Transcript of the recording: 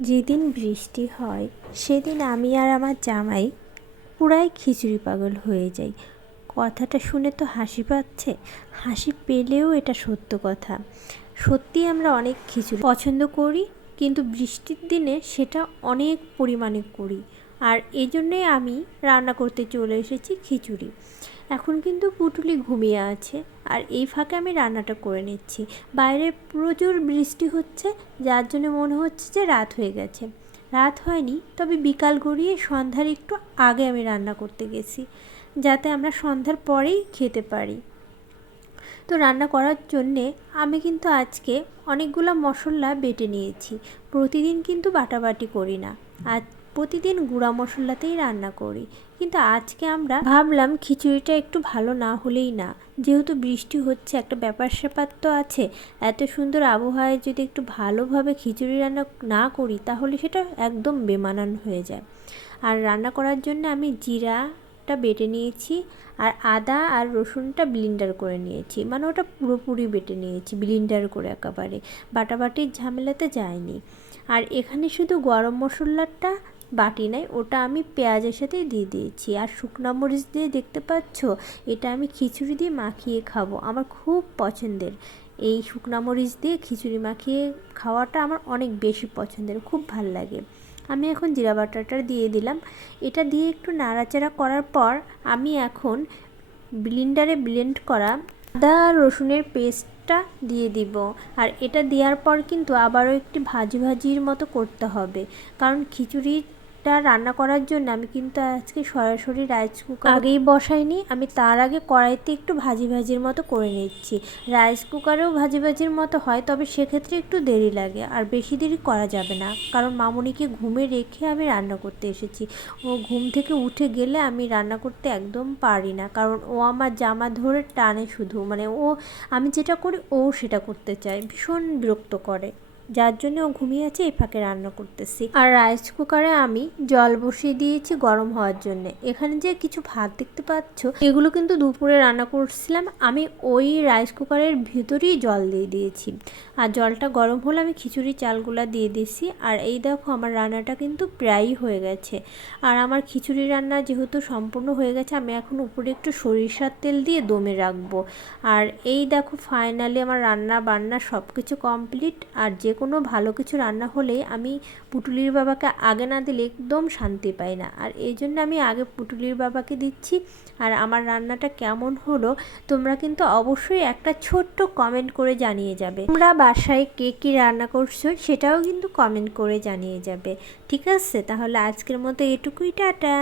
যেদিন বৃষ্টি হয়, সেদিন আমি আর আমার জামাই পুরাই খিচুড়ি পাগল হয়ে যাই। কথাটা শুনে তো হাসি পাচ্ছে। হাসি পেলেও এটা সত্য কথা। সত্যি আমরা অনেক খিচুড়ি পছন্দ করি কিন্তু বৃষ্টির দিনে সেটা অনেক পরিমাণে করি। আর এই জন্যই আমি রান্না করতে চলে এসেছি খিচুড়ি। এখন কিন্তু পুটুলি ঘুমিয়ে আছে আর এই ফাঁকে আমি রান্নাটা করে নিচ্ছি। বাইরে প্রচুর বৃষ্টি হচ্ছে, যার জন্য মনে হচ্ছে যে রাত হয়ে গেছে। রাত হয়নি, তবে বিকাল গড়িয়ে সন্ধ্যার একটু আগে আমি রান্না করতে গেছি, যাতে আমরা সন্ধ্যার পরেই খেতে পারি। তো রান্না করার জন্যে আমি কিন্তু আজকে অনেকগুলো মশলা বেটে নিয়েছি। প্রতিদিন কিন্তু বাটাবাটি করি না। আজ প্রতিদিন গুঁড়া মশলাতেই রান্না করি। কিন্তু আজকে আমরা ভাবলাম খিচুড়িটা একটু ভালো না হলেই না। যেহেতু বৃষ্টি হচ্ছে, একটা ব্যাপার স্যাপার তো আছে। এত সুন্দর আবহাওয়ায় যদি একটু ভালোভাবে খিচুড়ি রান্না না করি, তাহলে সেটা একদম বেমানান হয়ে যায়। আর রান্না করার জন্য আমি জিরাটা বেটে নিয়েছি আর আদা আর রসুনটা ব্লিন্ডার করে নিয়েছি। মানে ওটা পুরোপুরি বেটে নিয়েছি ব্লিন্ডার করে একেবারে। বাটাবাটির ঝামেলাতে যায়নি আর এখানে শুধু গরম মশলাটা বাটি নাই, ওটা আমি পেঁয়াজের সাথে দিয়ে দিয়েছি। আর শুকনো মরিচ দিয়ে দেখতে পাচ্ছ, এটা আমি খিচুড়ি দিয়ে মাখিয়ে খাব। আমার খুব পছন্দের। এই শুকনো মরিচ দিয়ে খিচুড়ি মাখিয়ে খাওয়াটা আমার অনেক বেশি পছন্দের, খুব ভালো লাগে। আমি এখন জিরা বাটারটা দিয়ে দিলাম। এটা দিয়ে একটু নাড়াচাড়া করার পর আমি এখন ব্লিন্ডারে ব্লেন্ড করা আদা রসুনের পেস্টটা দিয়ে দিব। আর এটা দেওয়ার পর কিন্তু আবারও একটি ভাজি ভাজির মতো করতে হবে। কারণ খিচুড়ি এটা রান্না করার জন্য আমি কিন্তু আজকে সরাসরি রাইস কুকার আগেই বসাইনি, আমি তার আগে কড়াইতে একটু ভাজি ভাজির মতো করে নিচ্ছি। রাইস কুকারেও ভাজি ভাজির মতো হয়, তবে সেক্ষেত্রে একটু দেরি লাগে, আর বেশি দেরি করা যাবে না, কারণ মামুনিকে ঘুমে রেখে আমি রান্না করতে এসেছি। ও ঘুম থেকে উঠে গেলে আমি রান্না করতে একদম পারি না, কারণ ও আমার জামা ধরে টানে শুধু মানে ও, আমি যেটা করি ও সেটা করতে চায়, ভীষণ বিরক্ত করে। যার জন্য ও ঘুমিয়ে আছে, এই ফাঁকে রান্না করতেছি। আর রাইস কুকারে আমি জল বসিয়ে দিয়েছি গরম হওয়ার জন্য। এখানে যে কিছু ভাত দেখতে পাচ্ছ, এগুলো কিন্তু দুপুরে রান্না করছিলাম। আমি ওই রাইস কুকারের ভিতরেই জল দিয়ে দিয়েছি। আর জলটা গরম হলে আমি খিচুড়ি চালগুলো দিয়ে দিয়েছি। আর এই দেখো, আমার রান্নাটা কিন্তু প্রায়ই হয়ে গেছে। আর আমার খিচুড়ি রান্না যেহেতু সম্পূর্ণ হয়ে গেছে, আমি এখন উপরে একটু সরিষার তেল দিয়ে দমে রাখব। আর এই দেখো ফাইনালি আমার রান্না বান্না সব কিছু কমপ্লিট আর যে কোনো ভালো কিছু রান্না হলে আমি পুটুলির বাবাকে আগে না দিলে একদম শান্তি পাই না। আর এই জন্য আমি আগে পুটুলির বাবাকে দিচ্ছি। আর আমার রান্নাটা কেমন হলো তোমরা কিন্তু অবশ্যই একটা ছোট্ট কমেন্ট করে জানিয়ে যাবে। তোমরা বাসায় কে কী রান্না করছ সেটাও কিন্তু কমেন্ট করে জানিয়ে যাবে। ঠিক আছে? তাহলে আজকের মতো এটুকুই, টাটা!